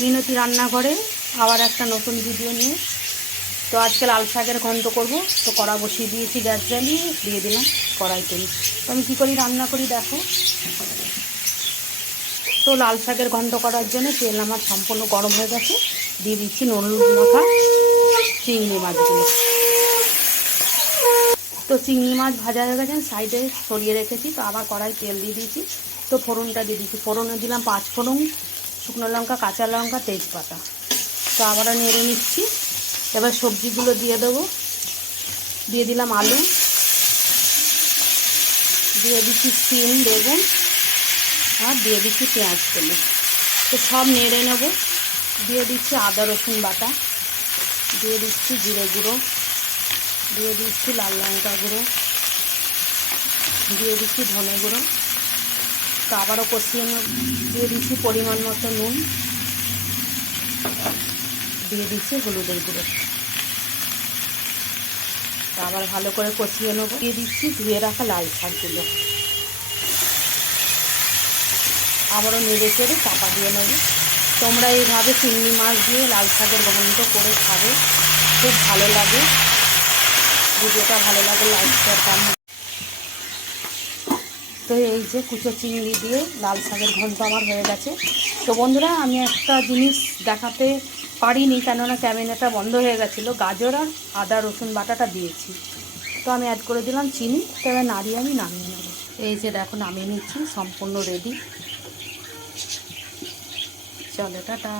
মিনতি রান্নাঘরে আবার একটা নতুন ভিডিও নিয়ে। তো আজকে লাল শাকের ঘন্ট করব। তো কড়া বসিয়ে দিয়েছি, গ্যাস জ্বালিয়ে দিয়ে দিলাম কড়াই তেল। তো আমি কী করি রান্না করি দেখো। তো লাল শাকের ঘন্ট করার জন্য তেল আমার সম্পূর্ণ গরম হয়ে গেছে। দিয়ে দিচ্ছি নুন মাখা চিংড়ি মাছগুলো। তো চিংড়ি মাছ ভাজা হয়ে গেছে, সাইডে সরিয়ে রেখেছি। তো আবার কড়াই তেল দিয়ে দিয়েছি। তো ফোড়নটা দিয়ে দিচ্ছি। ফোড়নে দিলাম 5 ফোড়ন, শুকনো লঙ্কা, কাঁচা লঙ্কা, তেজপাতা। তো আবারও নেড়ে নিচ্ছি। এবার সবজিগুলো দিয়ে দেবো। দিয়ে দিলাম আলু, দিয়ে দিচ্ছি সিম, বেগুন, আর দিয়ে দিচ্ছি পেঁয়াজ কলি। তো সব নেড়ে নেব। দিয়ে দিচ্ছি আদা রসুন বাটা, দিয়ে দিচ্ছি জিরে গুঁড়ো, দিয়ে দিচ্ছি লাল লঙ্কা গুঁড়ো, দিয়ে দিচ্ছি ধনে গুঁড়ো। তো আবারও কষিয়ে নেব। দিয়ে দিচ্ছি পরিমাণ মতো নুন, দিয়ে দিচ্ছি হলুদের গুঁড়ো। তো আবার ভালো করে কষিয়ে নেব। দিয়ে দিচ্ছি ধুয়ে রাখা লাল শাকগুলো। আবারও নেড়ে চেড়ে চাপা দিয়ে নেব। তোমরা এইভাবে চিংড়ি মাছ দিয়ে লাল শাকের ঘন্ট করে খাবে, খুব ভালো লাগে। ভিডিওটা ভালো লাগে লাইক শেয়ার কমেন্ট। তো এই যে কুচো চিংড়ি দিয়ে লাল শাকের ঘন্ট আমার হয়ে গেছে। তো বন্ধুরা, আমি একটা জিনিস দেখাতে পারিনি, কেননা ক্যামেরাটা বন্ধ হয়ে গেছিলো। গাজর আর আদা রসুন বাটাটা দিয়েছি। তো আমি অ্যাড করে দিলাম চিনি। তো এবার নাড়িয়ে আমি নামিয়ে নেব। এই যে দেখো নামিয়ে নিচ্ছি, সম্পূর্ণ রেডি। চলো টাটা।